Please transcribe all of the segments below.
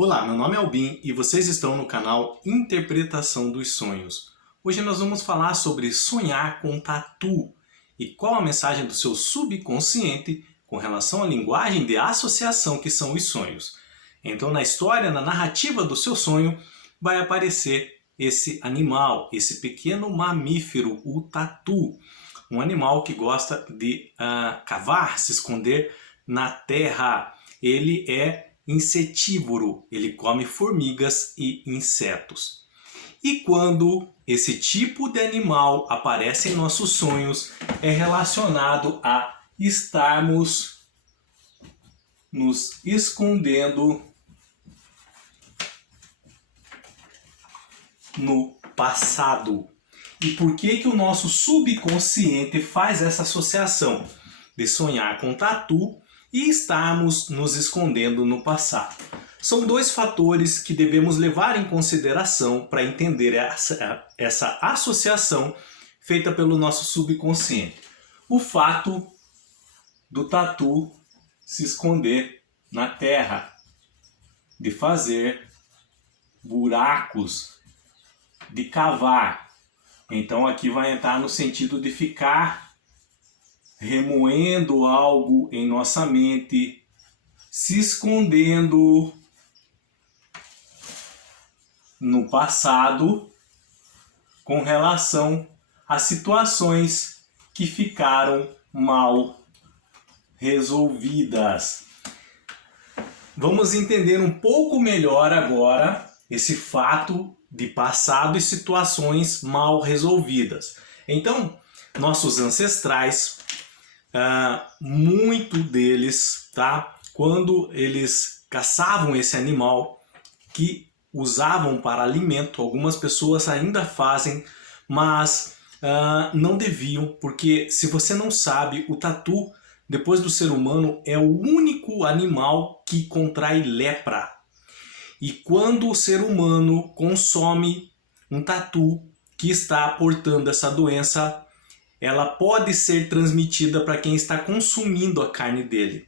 Olá, meu nome é Albin e vocês estão no canal Interpretação dos Sonhos. Hoje nós vamos falar sobre sonhar com tatu e qual a mensagem do seu subconsciente com relação à linguagem de associação que são os sonhos. Então, na história, na narrativa do seu sonho, vai aparecer esse animal, esse pequeno mamífero, o tatu. Um animal que gosta de cavar, se esconder na terra. Ele é insetívoro, ele come formigas e insetos. E quando esse tipo de animal aparece em nossos sonhos, é relacionado a estarmos nos escondendo no passado. E por que o nosso subconsciente faz essa associação de sonhar com tatu e estarmos nos escondendo no passado? São dois fatores que devemos levar em consideração para entender essa associação feita pelo nosso subconsciente. O fato do tatu se esconder na terra, de fazer buracos, de cavar. Então aqui vai entrar no sentido de ficar remoendo algo em nossa mente, se escondendo no passado com relação a situações que ficaram mal resolvidas. Vamos entender um pouco melhor agora esse fato de passado e situações mal resolvidas. Então, nossos ancestrais, muito deles, quando eles caçavam esse animal que usavam para alimento, algumas pessoas ainda fazem, mas não deviam, porque se você não sabe, o tatu, depois do ser humano, é o único animal que contrai lepra. E quando o ser humano consome um tatu que está portando essa doença, ela pode ser transmitida para quem está consumindo a carne dele.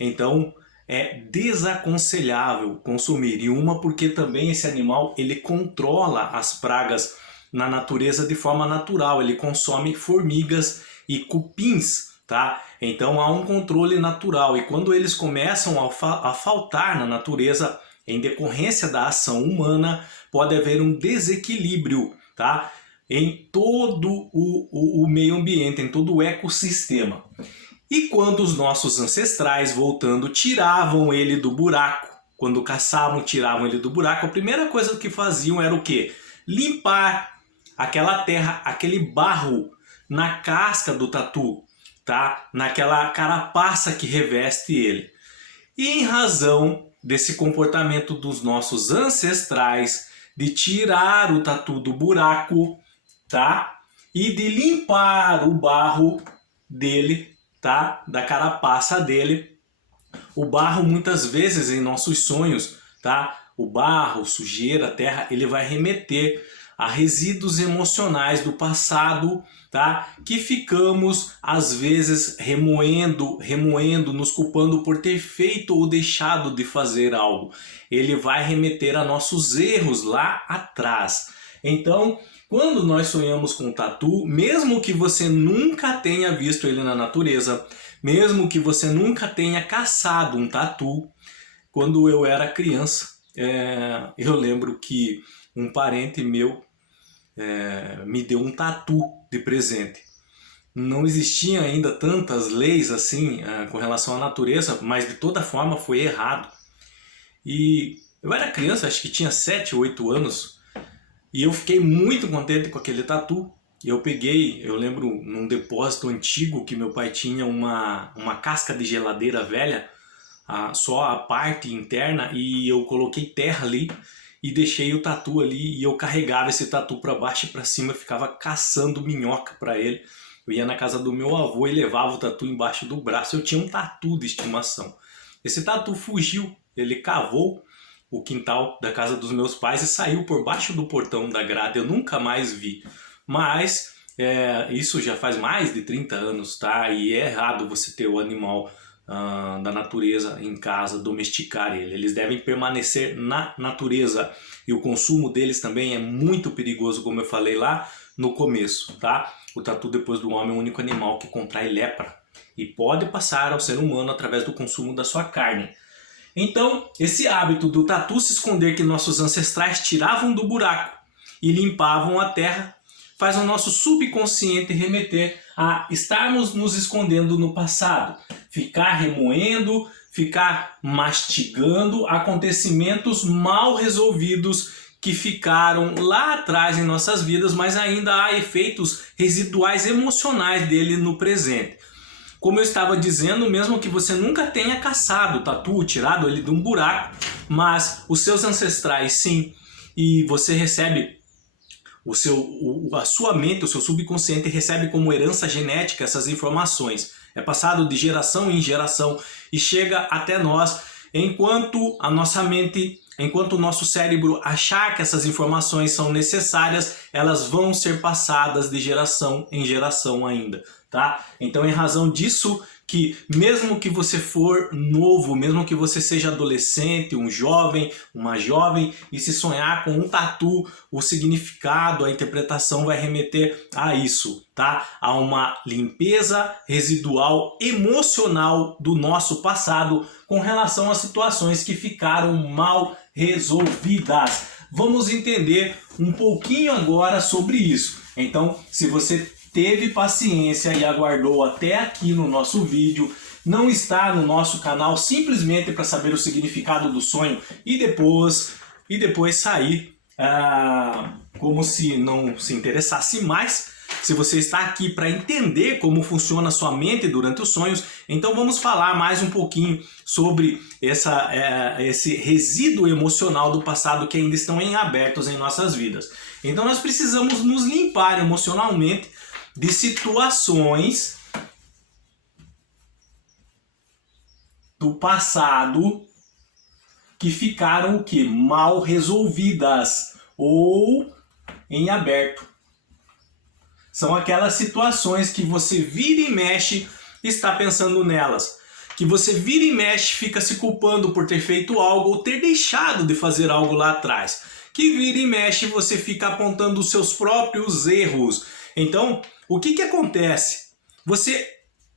Então é desaconselhável consumir. E uma porque também esse animal ele controla as pragas na natureza de forma natural. Ele consome formigas e cupins, Então há um controle natural. E quando eles começam a faltar na natureza, em decorrência da ação humana, pode haver um desequilíbrio, em todo o meio ambiente, em todo o ecossistema. E quando os nossos ancestrais, voltando, tiravam ele do buraco, quando caçavam, tiravam ele do buraco, a primeira coisa que faziam era o quê? Limpar aquela terra, aquele barro na casca do tatu, naquela carapaça que reveste ele. E em razão desse comportamento dos nossos ancestrais, de tirar o tatu do buraco, e de limpar o barro dele, da carapaça dele. O barro muitas vezes em nossos sonhos, o barro, sujeira, terra, ele vai remeter a resíduos emocionais do passado, que ficamos às vezes remoendo, nos culpando por ter feito ou deixado de fazer algo. Ele vai remeter a nossos erros lá atrás. Então, quando nós sonhamos com tatu, mesmo que você nunca tenha visto ele na natureza, mesmo que você nunca tenha caçado um tatu, quando eu era criança, eu lembro que um parente meu me deu um tatu de presente. Não existiam ainda tantas leis assim com relação à natureza, mas de toda forma foi errado. E eu era criança, acho que tinha 7 ou 8 anos, e eu fiquei muito contente com aquele tatu. Eu peguei, eu lembro, num depósito antigo que meu pai tinha uma casca de geladeira velha, só a parte interna, e eu coloquei terra ali e deixei o tatu ali, e eu carregava esse tatu para baixo e para cima, eu ficava caçando minhoca para ele. Eu ia na casa do meu avô e levava o tatu embaixo do braço. Eu tinha um tatu de estimação. Esse tatu fugiu, ele cavou o quintal da casa dos meus pais e saiu por baixo do portão da grade. Eu nunca mais vi. Mas isso já faz mais de 30 anos, E é errado você ter o animal da natureza em casa, domesticar ele. Eles devem permanecer na natureza e o consumo deles também é muito perigoso, como eu falei lá no começo, tá? O tatu depois do homem é o único animal que contrai lepra e pode passar ao ser humano através do consumo da sua carne. Então, esse hábito do tatu se esconder que nossos ancestrais tiravam do buraco e limpavam a terra faz o nosso subconsciente remeter a estarmos nos escondendo no passado, ficar remoendo, ficar mastigando acontecimentos mal resolvidos que ficaram lá atrás em nossas vidas, mas ainda há efeitos residuais emocionais dele no presente. Como eu estava dizendo, mesmo que você nunca tenha caçado o tatu, tirado ele de um buraco, mas os seus ancestrais sim, e você recebe a sua mente, o seu subconsciente recebe como herança genética essas informações. É passado de geração em geração e chega até nós, enquanto a nossa mente, enquanto o nosso cérebro achar que essas informações são necessárias, elas vão ser passadas de geração em geração ainda, tá? Então, em razão disso, que mesmo que você for novo, mesmo que você seja adolescente, um jovem, uma jovem, e se sonhar com um tatu, o significado, a interpretação vai remeter a isso, tá? A uma limpeza residual emocional do nosso passado com relação a situações que ficaram mal resolvidas. Vamos entender um pouquinho agora sobre isso. Então, se você teve paciência e aguardou até aqui no nosso vídeo, não está no nosso canal simplesmente para saber o significado do sonho e depois sair como se não se interessasse mais. Se você está aqui para entender como funciona a sua mente durante os sonhos, então vamos falar mais um pouquinho sobre esse resíduo emocional do passado que ainda estão em abertos em nossas vidas. Então nós precisamos nos limpar emocionalmente de situações do passado que ficaram o quê? Mal resolvidas ou em aberto. São aquelas situações que você vira e mexe e está pensando nelas. Que você vira e mexe fica se culpando por ter feito algo ou ter deixado de fazer algo lá atrás. Que vira e mexe você fica apontando os seus próprios erros. Então, o que acontece? Você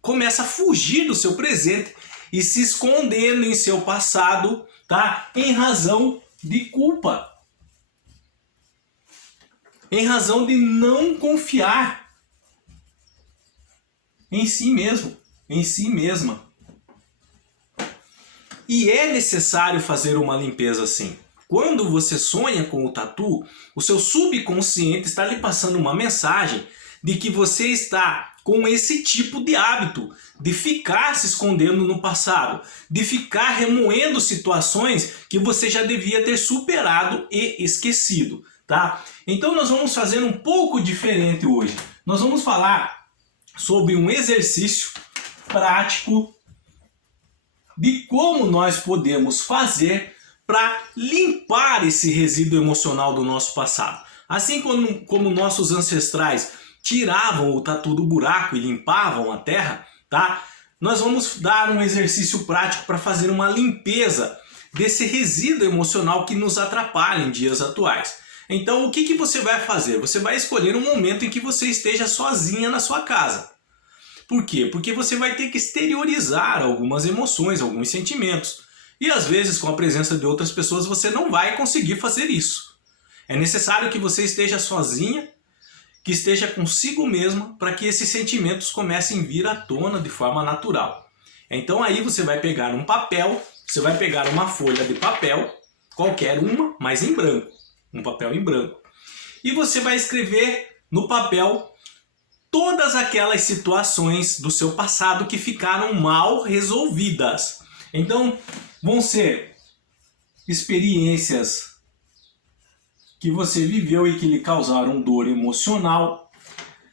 começa a fugir do seu presente e se escondendo em seu passado, tá? Em razão de culpa. Em razão de não confiar em si mesmo, em si mesma. E é necessário fazer uma limpeza assim. Quando você sonha com o tatu, o seu subconsciente está lhe passando uma mensagem de que você está com esse tipo de hábito, de ficar se escondendo no passado, de ficar remoendo situações que você já devia ter superado e esquecido, tá? Então nós vamos fazer um pouco diferente hoje. Nós vamos falar sobre um exercício prático de como nós podemos fazer para limpar esse resíduo emocional do nosso passado. Assim como nossos ancestrais tiravam o tatu do buraco e limpavam a terra, tá? Nós vamos dar um exercício prático para fazer uma limpeza desse resíduo emocional que nos atrapalha em dias atuais. Então, o que você vai fazer? Você vai escolher um momento em que você esteja sozinha na sua casa. Por quê? Porque você vai ter que exteriorizar algumas emoções, alguns sentimentos. E às vezes, com a presença de outras pessoas, você não vai conseguir fazer isso. É necessário que você esteja sozinha, que esteja consigo mesma, para que esses sentimentos comecem a vir à tona de forma natural. Então aí você vai pegar um papel, você vai pegar uma folha de papel, qualquer uma, mas em branco, um papel em branco. E você vai escrever no papel todas aquelas situações do seu passado que ficaram mal resolvidas. Então vão ser experiências que você viveu e que lhe causaram dor emocional,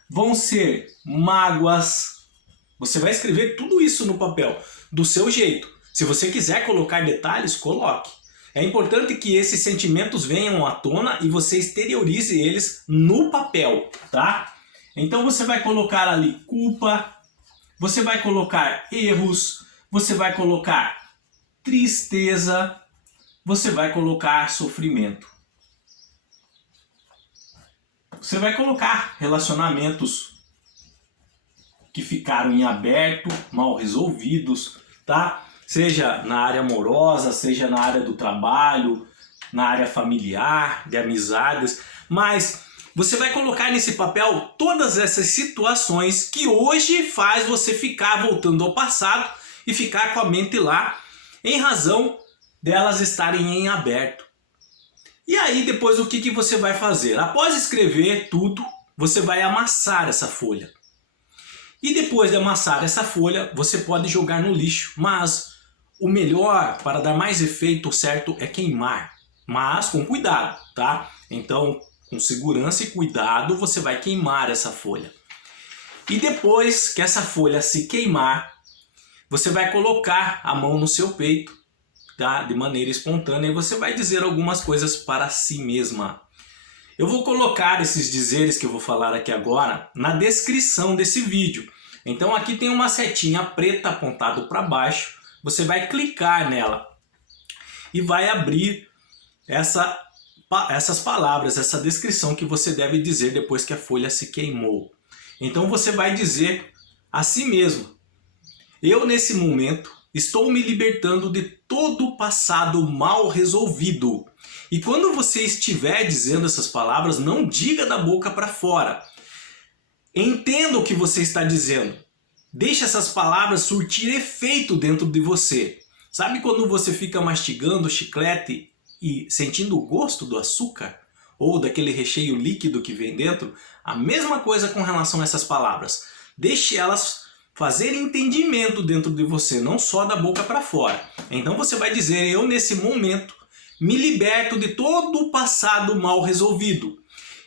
vão ser mágoas. Você vai escrever tudo isso no papel, do seu jeito. Se você quiser colocar detalhes, coloque. É importante que esses sentimentos venham à tona e você exteriorize eles no papel, tá? Então você vai colocar ali culpa, você vai colocar erros, você vai colocar tristeza, você vai colocar sofrimento. Você vai colocar relacionamentos que ficaram em aberto, mal resolvidos, tá? Seja na área amorosa, seja na área do trabalho, na área familiar, de amizades, mas você vai colocar nesse papel todas essas situações que hoje faz você ficar voltando ao passado e ficar com a mente lá, em razão delas estarem em aberto. E aí depois o que você vai fazer? Após escrever tudo, você vai amassar essa folha. E depois de amassar essa folha, você pode jogar no lixo, mas o melhor para dar mais efeito certo é queimar, mas com cuidado, tá? Então, com segurança e cuidado, você vai queimar essa folha. E depois que essa folha se queimar, você vai colocar a mão no seu peito, tá? De maneira espontânea, e você vai dizer algumas coisas para si mesma. Eu vou colocar esses dizeres que eu vou falar aqui agora na descrição desse vídeo. Então aqui tem uma setinha preta apontada para baixo, você vai clicar nela e vai abrir essas palavras, essa descrição que você deve dizer depois que a folha se queimou. Então você vai dizer a si mesmo: eu nesse momento estou me libertando de todo o passado mal resolvido. E quando você estiver dizendo essas palavras, não diga da boca para fora. Entenda o que você está dizendo. Deixe essas palavras surtir efeito dentro de você. Sabe quando você fica mastigando chiclete e sentindo o gosto do açúcar? Ou daquele recheio líquido que vem dentro? A mesma coisa com relação a essas palavras. Deixe elas fazer entendimento dentro de você, não só da boca para fora. Então você vai dizer: eu nesse momento me liberto de todo o passado mal resolvido.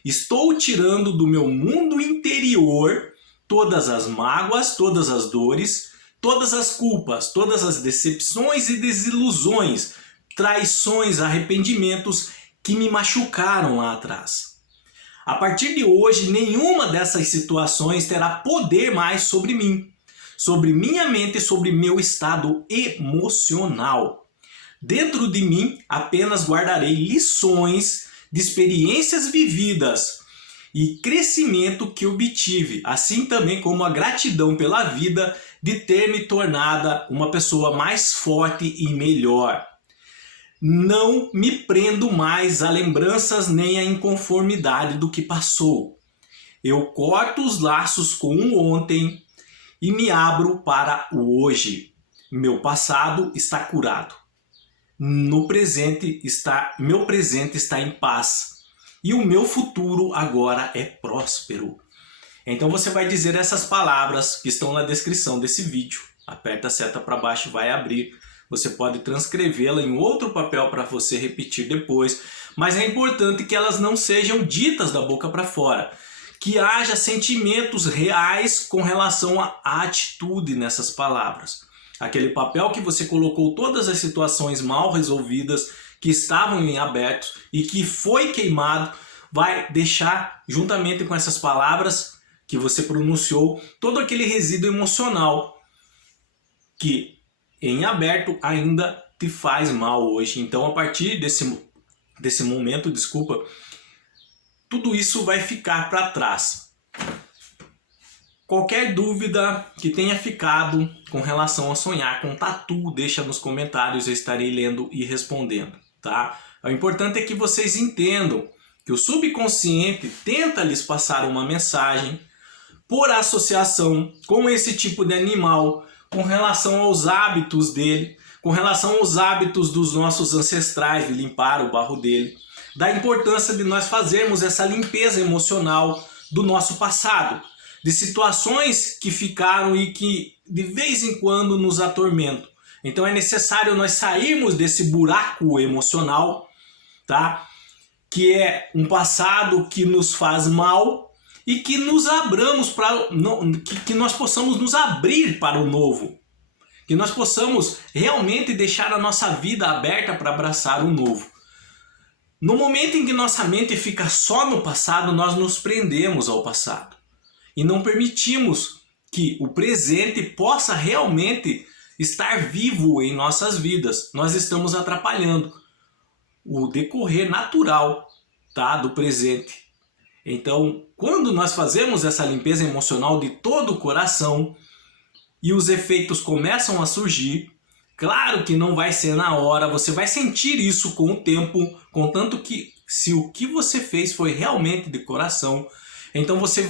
Estou tirando do meu mundo interior todas as mágoas, todas as dores, todas as culpas, todas as decepções e desilusões, traições, arrependimentos que me machucaram lá atrás. A partir de hoje, nenhuma dessas situações terá poder mais sobre mim, sobre minha mente e sobre meu estado emocional. Dentro de mim apenas guardarei lições de experiências vividas e crescimento que obtive, assim também como a gratidão pela vida de ter me tornado uma pessoa mais forte e melhor. Não me prendo mais a lembranças nem a inconformidade do que passou. Eu corto os laços com o ontem e me abro para o hoje. Meu passado está curado. Meu presente está em paz e o meu futuro agora é próspero. Então você vai dizer essas palavras que estão na descrição desse vídeo. Aperta a seta para baixo e vai abrir. Você pode transcrevê-la em outro papel para você repetir depois, mas é importante que elas não sejam ditas da boca para fora. Que haja sentimentos reais com relação à atitude nessas palavras. Aquele papel que você colocou todas as situações mal resolvidas que estavam em aberto e que foi queimado, vai deixar juntamente com essas palavras que você pronunciou todo aquele resíduo emocional que em aberto ainda te faz mal hoje. Então a partir desse momento, tudo isso vai ficar para trás. Qualquer dúvida que tenha ficado com relação a sonhar com tatu, deixa nos comentários, eu estarei lendo e respondendo, tá? O importante é que vocês entendam que o subconsciente tenta lhes passar uma mensagem por associação com esse tipo de animal, com relação aos hábitos dele, com relação aos hábitos dos nossos ancestrais de limpar o barro dele, da importância de nós fazermos essa limpeza emocional do nosso passado, de situações que ficaram e que de vez em quando nos atormentam. Então é necessário nós sairmos desse buraco emocional, tá? Que é um passado que nos faz mal e que nos abramos para que nós possamos nos abrir para o novo. Que nós possamos realmente deixar a nossa vida aberta para abraçar o novo. No momento em que nossa mente fica só no passado, nós nos prendemos ao passado. E não permitimos que o presente possa realmente estar vivo em nossas vidas. Nós estamos atrapalhando o decorrer natural, tá, do presente. Então, quando nós fazemos essa limpeza emocional de todo o coração e os efeitos começam a surgir, claro que não vai ser na hora, você vai sentir isso com o tempo, contanto que se o que você fez foi realmente de coração, então você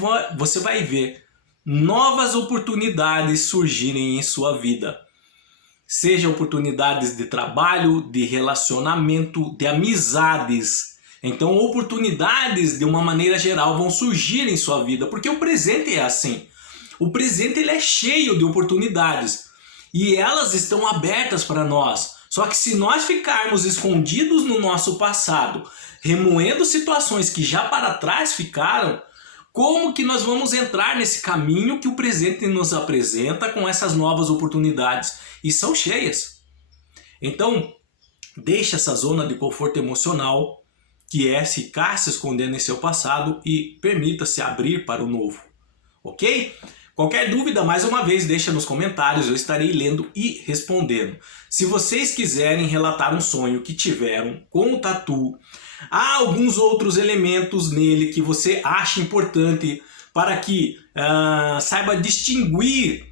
vai ver novas oportunidades surgirem em sua vida. Seja oportunidades de trabalho, de relacionamento, de amizades. Então oportunidades de uma maneira geral vão surgir em sua vida, porque o presente é assim. O presente ele é cheio de oportunidades e elas estão abertas para nós. Só que se nós ficarmos escondidos no nosso passado, remoendo situações que já para trás ficaram, como que nós vamos entrar nesse caminho que o presente nos apresenta com essas novas oportunidades? E são cheias. Então, deixe essa zona de conforto emocional, que é ficar se escondendo em seu passado, e permita-se abrir para o novo. Ok? Qualquer dúvida, mais uma vez, deixa nos comentários, eu estarei lendo e respondendo. Se vocês quiserem relatar um sonho que tiveram com o tatu, há alguns outros elementos nele que você acha importante para que saiba distinguir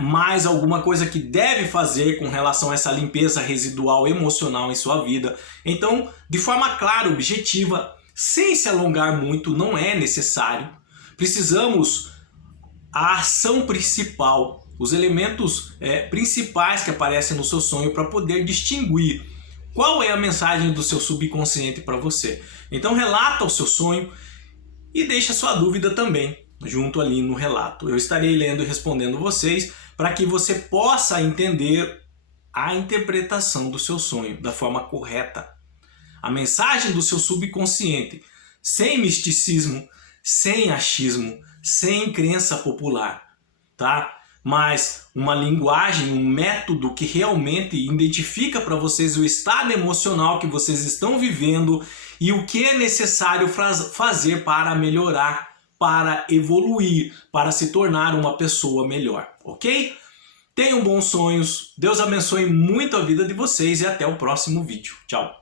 mais alguma coisa que deve fazer com relação a essa limpeza residual emocional em sua vida. Então, de forma clara, objetiva, sem se alongar muito, não é necessário. Precisamos a ação principal, os elementos principais que aparecem no seu sonho para poder distinguir qual é a mensagem do seu subconsciente para você. Então relata o seu sonho e deixa sua dúvida também junto ali no relato. Eu estarei lendo e respondendo vocês para que você possa entender a interpretação do seu sonho da forma correta. A mensagem do seu subconsciente, sem misticismo, sem achismo, sem crença popular, tá? Mas uma linguagem, um método que realmente identifica para vocês o estado emocional que vocês estão vivendo e o que é necessário fazer para melhorar, para evoluir, para se tornar uma pessoa melhor, ok? Tenham bons sonhos, Deus abençoe muito a vida de vocês e até o próximo vídeo. Tchau!